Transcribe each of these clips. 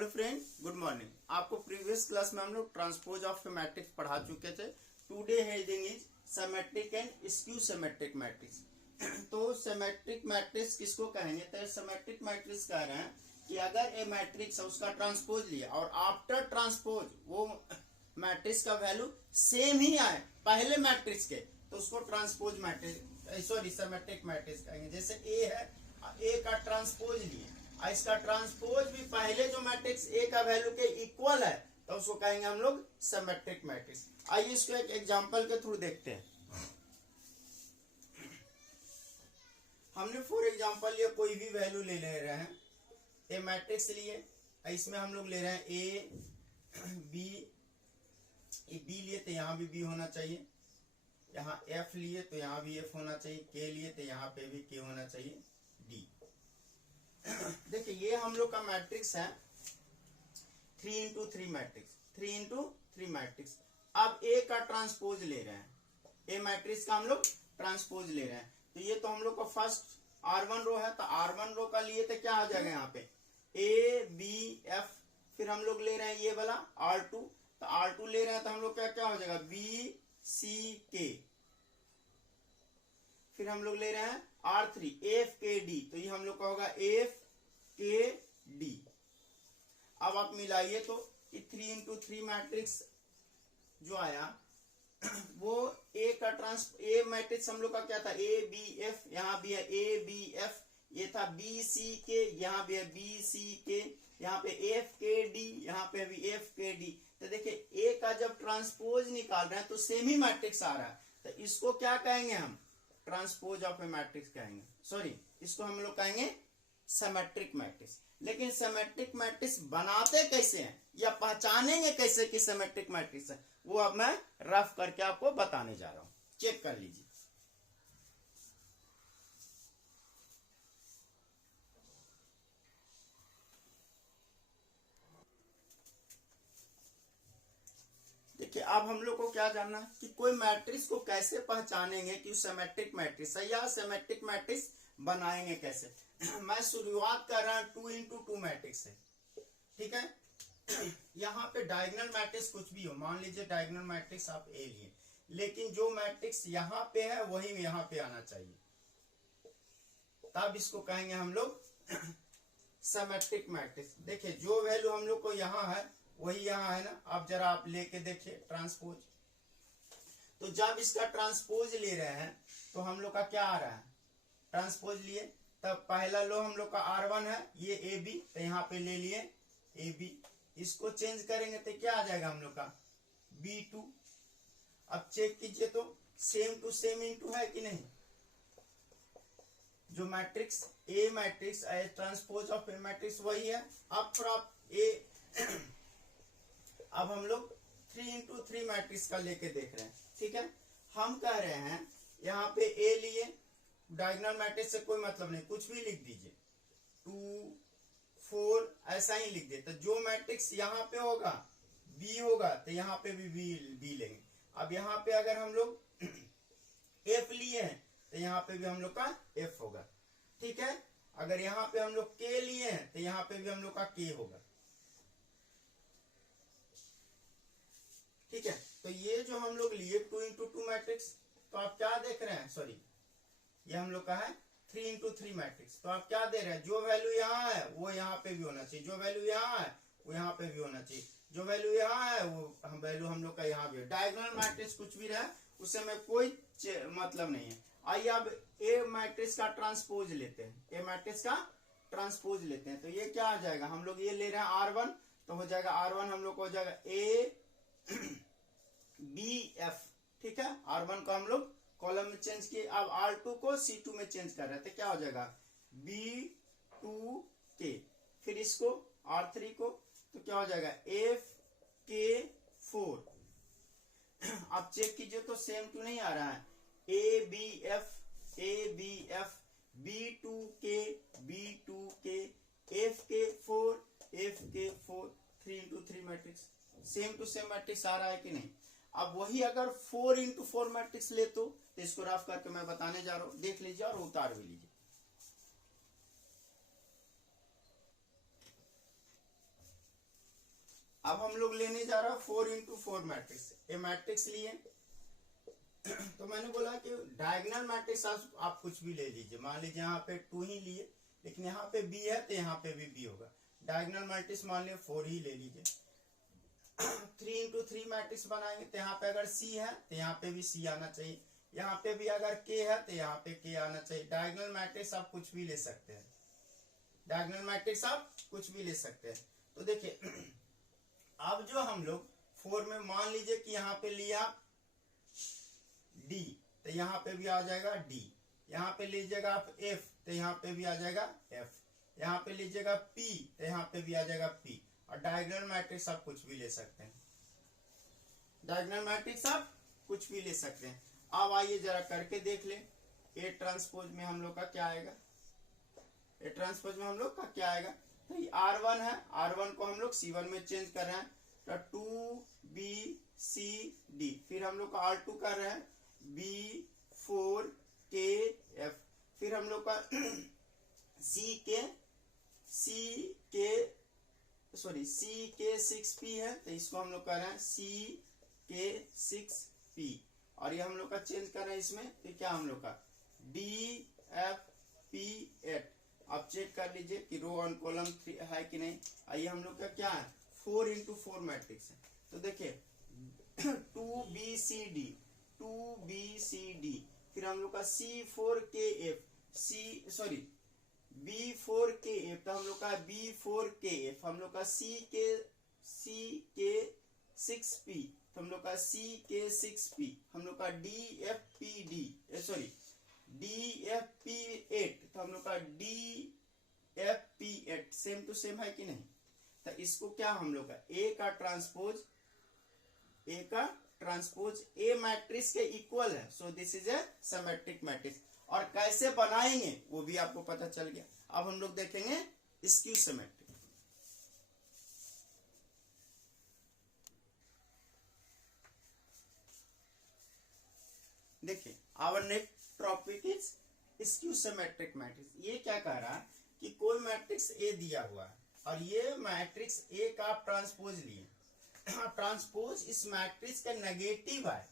Hello friend, good morning. आपको previous class में हम लोग ट्रांसपोज ऑफ मैट्रिक्स पढ़ा चुके थे। Today heading is symmetric and skew symmetric matrix. तो सिमेट्रिक मैट्रिक्स किसको कहेंगे? तो सिमेट्रिक मैट्रिक्स कह रहे हैं कि अगर ए मैट्रिक्स है उसका ट्रांसपोज लिया और आफ्टर ट्रांसपोज वो मैट्रिक्स का वैल्यू सेम ही आए पहले मैट्रिक्स के, तो उसको ट्रांसपोज मैट्रिक्स सिमेट्रिक मैट्रिक्स कहेंगे। जैसे ए है, ए का ट्रांसपोज लिए, इसका ट्रांसपोज भी पहले जो मैट्रिक्स ए का वैल्यू के इक्वल है, तो उसको कहेंगे हम लोग सिमेट्रिक मैट्रिक्स। आइए इसको एक एग्जांपल के थ्रू देखते हैं। हमने फॉर एग्जांपल ये कोई भी वैल्यू ले रहे हैं, ए मैट्रिक्स लिए, इसमें हम लोग ले रहे हैं ए बी लिए तो यहाँ भी बी होना चाहिए, यहाँ एफ लिए तो यहाँ भी एफ होना चाहिए, के लिए तो यहाँ पे भी के होना चाहिए, डी। देखिए ये हम लोग का मैट्रिक्स है 3x3 मैट्रिक्स, 3x3 मैट्रिक्स। अब ए का ट्रांसपोज ले रहे हैं, ए मैट्रिक्स का हम लोग ट्रांसपोज ले रहे हैं। तो ये तो हम लोग का फर्स्ट R1 रो है, तो R1 रो का लिए तो क्या आ जाएगा यहाँ पे ए बी एफ। फिर हम लोग ले रहे हैं ये वाला R2, तो R2 ले रहे हैं तो हम लोग क्या हो जाएगा बी सी के। फिर हम लोग ले रहे हैं R3 एफ के डी, तो ये हम लोग का होगा एफ के डी। अब आप मिलाइए तो 3x3 मैट्रिक्स जो आया वो ए का ए मैट्रिक्स हम लोग का क्या था ए बी एफ, यहाँ भी है ए बी एफ, ये था बी सी के, यहाँ भी है बी सी के, यहाँ पे एफ के डी, यहाँ पे भी एफ के डी। तो देखिए ए का जब ट्रांसपोज निकाल रहे हैं तो सेम ही मैट्रिक्स आ रहा है, तो इसको क्या कहेंगे हम? ट्रांसपोज ऑफ ए मैट्रिक्स कहेंगे। सॉरी, इसको हम लोग कहेंगे सिमेट्रिक मैट्रिक्स। लेकिन सिमेट्रिक मैट्रिक्स बनाते कैसे हैं या पहचानेंगे कैसे कि सिमेट्रिक मैट्रिक्स है, वो अब मैं रफ करके आपको बताने जा रहा हूं, चेक कर लीजिए। देखिए अब हम लोग को क्या जानना है कि कोई मैट्रिक्स को कैसे पहचानेंगे कि सिमेट्रिक मैट्रिक्स है या सिमेट्रिक मैट्रिक्स बनाएंगे कैसे। मैं शुरुआत कर रहा हूं 2x2 मैट्रिक्स से, ठीक है। यहाँ पे डायगोनल मैट्रिक्स कुछ भी हो, मान लीजिए डायगोनल मैट्रिक्स आप ए लिए, लेकिन जो मैट्रिक्स यहाँ पे है वही यहाँ पे आना चाहिए, तब इसको कहेंगे हम लोग सिमेट्रिक मैट्रिक्स। देखिए जो वैल्यू हम लोग को यहाँ है वही यहाँ है ना। अब जरा आप लेके देखिए ट्रांसपोज, तो जब इसका ट्रांसपोज ले रहे हैं तो हम लोग का क्या आ रहा है? ट्रांसपोज लिए तब पहला लो हम लोग का R1 है, ये ए बी, तो यहाँ पे ले लिए ए बी। इसको चेंज करेंगे तो क्या आ जाएगा हम लोग का B2। अब चेक कीजिए तो सेम टू सेम इनटू है कि नहीं? जो matrix A matrix transpose of A matrix वही है। अब फिर आप ए अब हम लोग 3x3 मैट्रिक्स का लेके देख रहे हैं, ठीक है। हम कह रहे हैं यहाँ पे ए लिए, डायगोनल मैट्रिक्स से कोई मतलब नहीं, कुछ भी लिख दीजिए, 2 4 ऐसा ही लिख दे। तो जो मैट्रिक्स यहाँ पे होगा बी होगा, तो यहाँ पे भी बी लेंगे। अब यहाँ पे अगर हम लोग एफ लिए हैं तो यहाँ पे भी हम लोग का एफ होगा, ठीक है। अगर यहाँ पे हम लोग के लिए हैं तो यहाँ पे भी हम लोग का के होगा, ठीक है। तो ये जो हम लोग लिए 2x2 मैट्रिक्स, तो आप क्या देख रहे हैं? सॉरी, ये हम लोग का है 3x3 मैट्रिक्स। तो आप क्या दे रहे हैं? जो वैल्यू यहाँ है वो यहाँ पे भी होना चाहिए, जो वैल्यू यहाँ है वो यहाँ पे भी होना चाहिए, जो वैल्यू यहाँ है वो वैल्यू हम लोग का यहाँ भी है। डायगोनल मैट्रिक्स कुछ भी रहे उससे में कोई मतलब नहीं है। आइए अब ए मैट्रिक्स का ट्रांसपोज लेते हैं, ए मैट्रिक्स का ट्रांसपोज लेते हैं। तो ये क्या आ जाएगा? हम लोग ये ले रहे हैं R1, तो हो जाएगा R1 हम लोग को हो जाएगा ए बी एफ, ठीक है। R1 को हम लोग कॉलम में चेंज किए, अब R2 को C2 में चेंज कर रहे थे, क्या हो जाएगा B2K। फिर इसको R3 को तो क्या हो जाएगा FK4। आप चेक कीजिए तो सेम टू नहीं आ रहा है, ABF ABF B2K B2K FK4 FK4, 3x3 matrix same to same matrix आ रहा है कि नहीं? अब वही अगर 4x4 मैट्रिक्स ले तो इसको रफ करके मैं बताने जा रहा हूं, देख लीजिए और उतार भी लीजिए। अब हम लोग लेने जा रहा है 4x4 मैट्रिक्स। ये मैट्रिक्स लिए तो मैंने बोला कि डायगोनल मैट्रिक्स आप कुछ भी ले लीजिए। मान लीजिए यहाँ पे 2 ही लिए, लेकिन यहाँ पे b है तो यहाँ पे भी b होगा। डायगोनल मैट्रिक्स मान लिया 4 ही ले लीजिए। 3x3 मैट्रिक्स बनाएंगे तो यहाँ पे अगर c है तो यहाँ पे भी c आना चाहिए, यहाँ पे भी अगर k है तो यहाँ पे k आना चाहिए। डायगोनल मैट्रिक्स आप कुछ भी ले सकते हैं, डायगोनल मैट्रिक्स आप कुछ भी ले सकते हैं। तो देखिए अब जो हम लोग 4 में मान लीजिए कि यहाँ पे लिया d, तो यहाँ पे भी आ जाएगा d। यहाँ पे लीजिएगा आप f, तो यहाँ पे भी आ जाएगा f। यहाँ पे लीजिएगा p, तो यहाँ पे भी आ जाएगा p। और डायगोनल मैट्रिक्स आप कुछ भी ले सकते हैं, डायगोनल मैट्रिक्स आप कुछ भी ले सकते हैं। अब आइए जरा करके देख ले। ए ट्रांसपोज में हम लोग का क्या आएगा, ए ट्रांसपोज में हम लोग का क्या आएगा। तो ये R1 है, R1 को हम लोग C1 में चेंज कर रहे हैं, तो 2BCD। फिर हम लोग का R2 कर रहे हैं B4KF। फिर हम लोग का CK6P है, तो इसको हम लोग कर रहे हैं CK6P। और ये हम लोग का चेंज कर रहे हैं इसमें, तो क्या हम लोग का DFP8। आप चेक कर लीजिए कि रो और कॉलम 3 है कि नहीं। आइए हम लोग का क्या है 4x4 मैट्रिक्स है। तो देखिए 2BCD, फिर हम लोग का B4KF, तो हम लोग का B4KF, हम लोग का CK6P, तो हम लोग का CK6P, हम लोग का DFP8, तो हम लोग का DFP8 सेम टू सेम है कि नहीं। तो इसको क्या हम लोग का A का ट्रांसपोज A मैट्रिक्स के इक्वल है, so this is a symmetric matrix. और कैसे बनाएंगे वो भी आपको पता चल गया। अब हम लोग देखेंगे स्क्यू सिमेट्रिक। देखिए our next topic is skew symmetric matrix. ये क्या कह रहा है कि कोई मैट्रिक्स ए दिया हुआ है और ये मैट्रिक्स ए का आप ट्रांसपोज लिए, ट्रांसपोज इस मैट्रिक्स का नेगेटिव आए,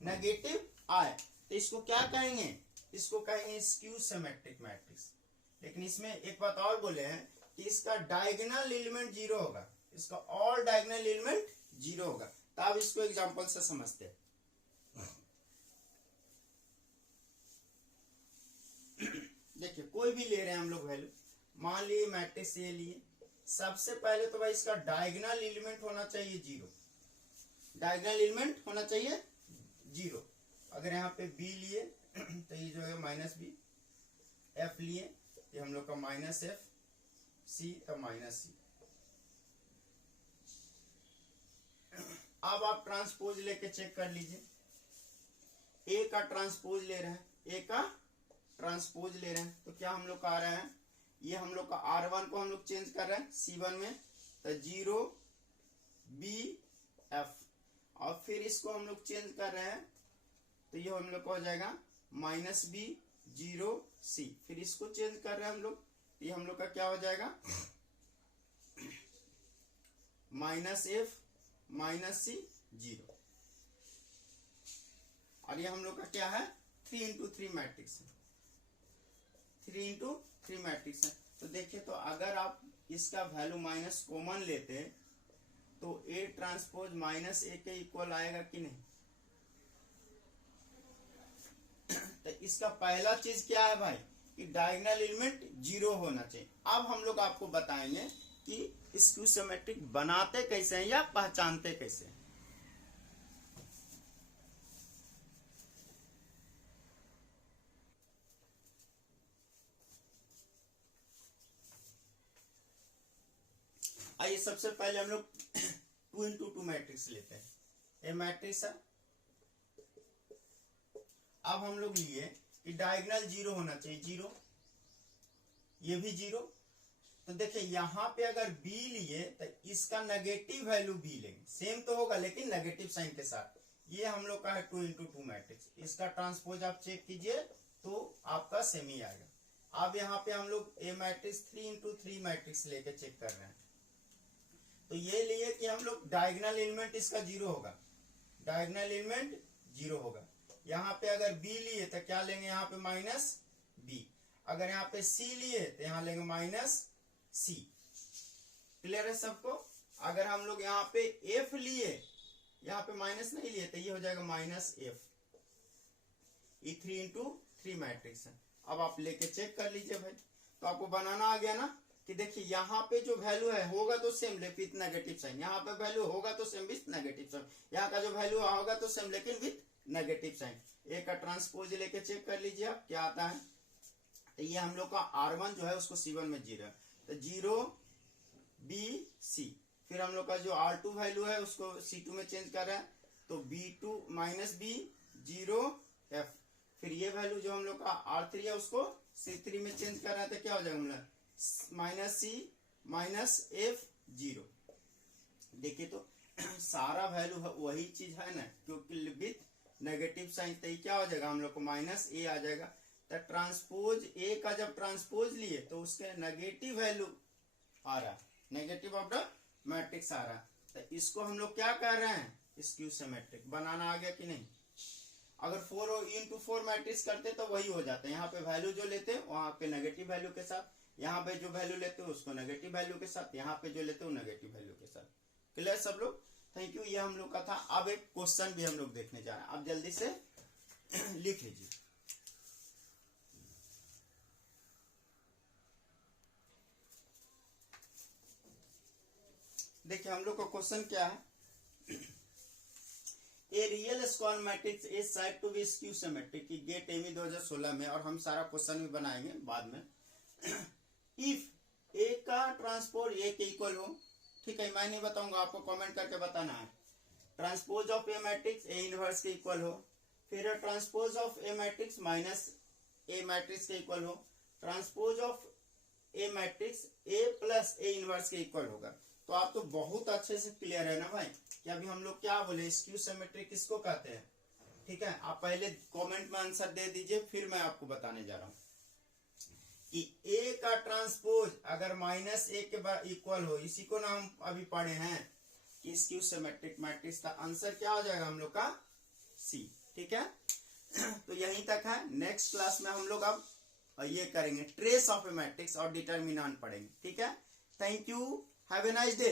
नेगेटिव आए, तो इसको क्या कहेंगे, इसको कहेंगे स्क्यू सिमेट्रिक मैट्रिक्स। लेकिन इसमें एक बात और बोले हैं कि इसका डायगोनल एलिमेंट 0 होगा, इसका ऑल डायगोनल एलिमेंट 0 होगा। तो अब इसको एग्जांपल से समझते हैं। देखिए कोई भी ले रहे हैं हम लोग वैल्यू, मान लिए मैट्रिक्स ए लिए। सबसे पहले तो भाई इसका डायगोनल एलिमेंट होना चाहिए 0, डायगोनल एलिमेंट होना चाहिए 0। अगर यहाँ पे b लिए तो ये जो है -b, f लिए ये हम लोग का -f, c तो -c। अब आप ट्रांसपोज लेके चेक कर लीजिए। a का ट्रांसपोज ले रहे हैं, a का ट्रांसपोज ले रहे हैं, तो क्या हम लोग का आ रहा है, ये हम लोग का R1 को हम लोग चेंज कर रहे हैं C1 में, तो 0BF। और फिर इसको हम लोग चेंज कर रहे हैं तो ये हम लोग को हो जाएगा -B 0C। फिर इसको चेंज कर रहे हैं हम लोग, तो ये हम लोग का क्या हो जाएगा -F -C 0। और ये हम लोग का क्या है 3x3 मैट्रिक्स है, 3x3 मैट्रिक्स है। तो देखिए तो अगर आप इसका वैल्यू माइनस कॉमन लेते तो A ट्रांसपोज -A के इक्वल आएगा कि नहीं। तो इसका पहला चीज क्या है भाई कि डायगोनल एलिमेंट 0 होना चाहिए। अब हम लोग आपको बताएंगे कि स्क्यू सिमेट्रिक बनाते कैसे हैं या पहचानते कैसे हैं। आइए सबसे पहले हम लोग 2x2 मैट्रिक्स लेते हैं। ये मैट्रिक्स है। अब हम लोग लिए कि डायगोनल 0 होना चाहिए, 0, ये भी 0। तो देखिए यहाँ पे अगर b लिए तो इसका नेगेटिव वैल्यू b लेंगे, सेम तो होगा लेकिन नेगेटिव साइन के साथ। ये हम लोग का है 2x2 मैट्रिक्स, इसका ट्रांसपोज आप चेक कीजिए तो आपका सेम ही आएगा। अब यहाँ पे हम लोग ए मैट्रिक्स 3x3 मैट्रिक्स लेके चेक कर रहे हैं। तो ये लिए कि हम लोग डायगोनल एलिमेंट इसका 0 होगा, डायगोनल एलिमेंट 0 होगा। यहाँ पे अगर बी लिए तो क्या लेंगे, यहाँ पे माइनस बी। अगर यहाँ पे सी लिए तो यहाँ लेंगे माइनस सी। क्लियर है सबको? अगर हम लोग यहाँ पे एफ लिए, यहाँ पे माइनस नहीं लिए, तो ये हो जाएगा माइनस एफ। ये 3x3 मैट्रिक्स है। अब आप लेके चेक कर लीजिए भाई। तो आपको बनाना आ गया ना कि देखिए यहाँ पे जो वैल्यू है होगा तो सेम विथ नेगेटिव साइन, यहाँ पे वैल्यू होगा तो सेम विथ नेगेटिव साइन, यहाँ का जो वैल्यू होगा तो सेम लेकिन विथ नेगेटिव साइन। ए का ट्रांसपोज लेके चेक कर लीजिए आप क्या आता है। तो ये हम लोग का R1 जो है उसको C1 में 0 है, तो 0 B C। फिर हम लोग का जो R2 वैल्यू है उसको C2 में चेंज कर रहे हैं, तो B2 माइनस B 0 F। फिर ये वैल्यू जो हम लोग का R3 है उसको C3 में चेंज कर रहे हैं, तो क्या हो जाएगा माइनस C माइनस F 0। देखिए तो सारा वैल्यू वही चीज है ना, क्योंकि विथ नेगेटिव साइन, तो क्या हो जाएगा हम लोग को माइनस ए आ जाएगा। तो ट्रांसपोज ए का जब ट्रांसपोज लिए तो उसके नेगेटिव वैल्यू आ रहा, नेगेटिव ऑफ द मैट्रिक्स आ रहा। तो इसको हम लोग क्या कर रहे हैं, स्क्यू सिमेट्रिक बनाना आ गया कि नहीं। अगर 4x4 मैट्रिक्स करते तो वही हो जाता है, यहाँ पे वैल्यू जो लेते हैं वहां पे नेगेटिव वैल्यू के साथ, यहाँ पे जो वैल्यू लेते हो उसको नेगेटिव वैल्यू के साथ, यहाँ पे जो लेते हो नेगेटिव वैल्यू के साथ। क्लियर सब लोग? Thank you. ये हम लोग का था। अब एक क्वेश्चन भी हम लोग देखने जा रहे हैं, आप जल्दी से लिख लीजिए। देखिए हम लोग का क्वेश्चन क्या है, a real square matrix is said to be skew symmetric की गेट एमी 2016 में, और हम सारा क्वेश्चन भी बनाएंगे बाद में। इफ ए का ट्रांसपोज ए के इक्वल हो, ठीक है, मैं नहीं बताऊंगा, आपको कमेंट करके बताना है। Transpose of A matrix A inverse के इक्वल हो, फिर transpose of A matrix minus A matrix के इक्वल हो, transpose of A matrix A plus A inverse के इक्वल होगा। तो आप तो बहुत अच्छे से क्लियर है ना भाई कि अभी हम लोग क्या बोले, स्क्यू सिमेट्रिक किसको कहते हैं। ठीक है, आप पहले कमेंट में आंसर दे दीजिए, फिर मैं आपको बताने जा रहा हूं कि ए का ट्रांसपोज अगर माइनस ए के इक्वल हो, इसी को ना हम अभी पढ़े हैं कि स्क्यू सिमेट्रिक मैट्रिक्स का आंसर क्या हो जाएगा हम लोग का सी। ठीक है, तो यहीं तक है। नेक्स्ट क्लास में हम लोग अब ये करेंगे ट्रेस ऑफ ए मैट्रिक्स और डिटर्मिनेंट पढ़ेंगे। ठीक है, thank you, have a nice day.